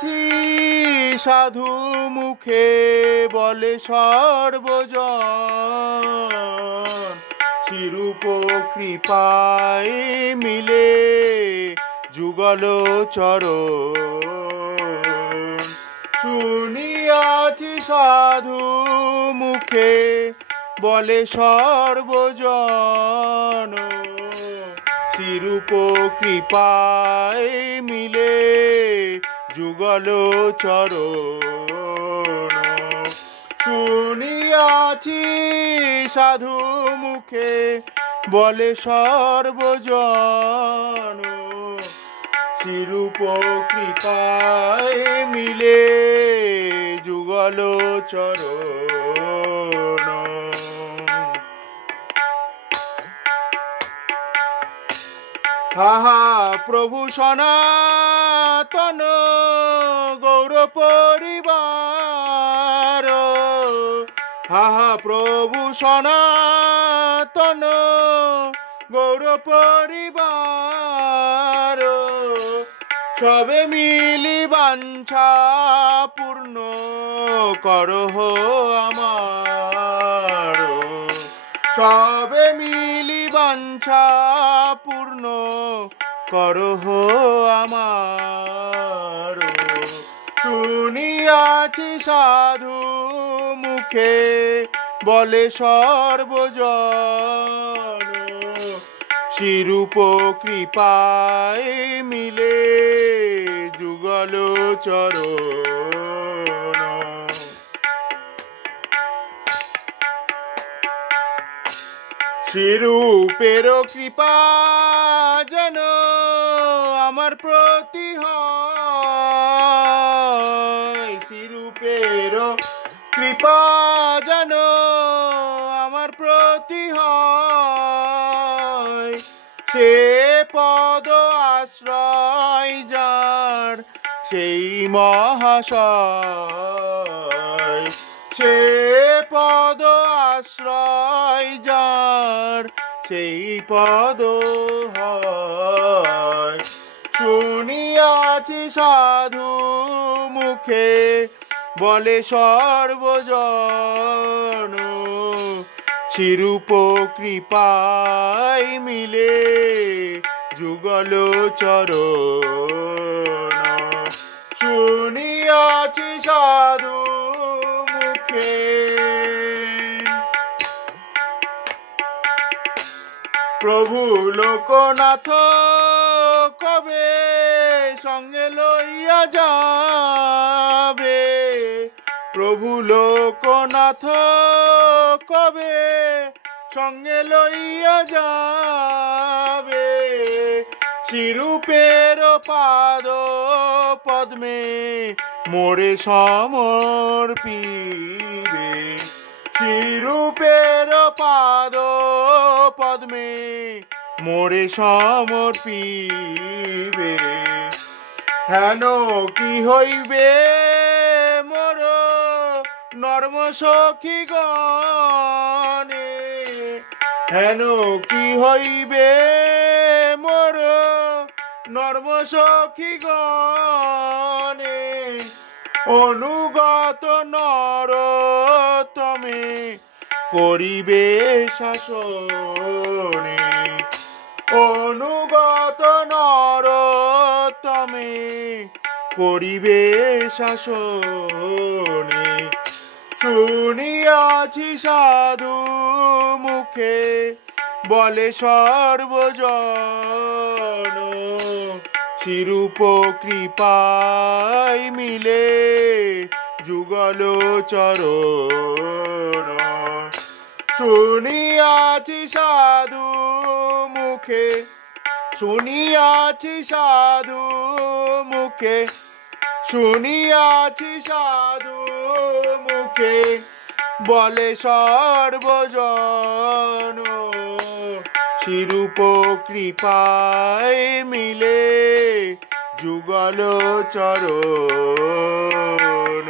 শুনিয়াছি সাধু মুখে বলে সর্বজন, শ্রীরূপ কৃপায় মিলে যুগল চরণ। শুনিয়াছি সাধু মুখে বলে সর্বজন, শ্রীরূপ কৃপায় মিলে যুগল চরণ। শুনিয়াছি সাধু মুখে বলে সর্বজন, শ্রীরূপ কৃপায় মিলে যুগল চরণ। হাহা প্রভু সনাতন গৌর পরিবার, হাহা প্রভু সনাতন গৌর পরিবার, সবে মিলি বাঞ্ছা পূর্ণ করহ আমার, সবে মিলি বাঞ্ছা পূর্ণ করহ আমার। শুনিয়াছি সাধু মুখে বলে সর্বজন, শ্রীরূপ কৃপায় মিলে যুগল চরণ। শ্রীরূপের কৃপা যেন আমার প্রতি হয়, শ্রীরূপের কৃপা যেন আমার প্রতি হয়, সে পদ আশ্রয় যার সেই মহাশয়, সে পদ আশ্রয় যার সেই পদ হয়। শুনিয়াছি সাধু মুখে বলে সর্বজন, শ্রীরূপ কৃপায় মিলে যুগল চরণ। শুনিয়াছি সাধু মুখে প্রভু লোকনাথ কবে সঙ্গে লইয়া যাবে, প্রভু লোকনাথ কবে সঙ্গে লইয়া যাবে, শ্রীরূপের পাদ পদ্মে মোরে সমর্পিবে, শ্রীরূপের পাদ পদ্মে মোরে সমর্পিবে। হেন কি হইবে মোর নর্ম সখী গণে, হেন কি হইবে মোর নর্ম সখী গণে, অনুগত নরতমে করিবে শাসনে, অনুগত নরতমে করিবে শাসনে। শুনিয়াছি সাধু মুখে বলে সর্বজন, শ্রীরূপ কৃপায় মিলে যুগল চরণ। শুনিয়াছি সাধু মুখে, শুনিয়াছি সাধু মুখে, শুনিয়াছি সাধু মুখে বলে সর্বজন, শ্রীরূপ কৃপায় মিলে যুগল চরণ।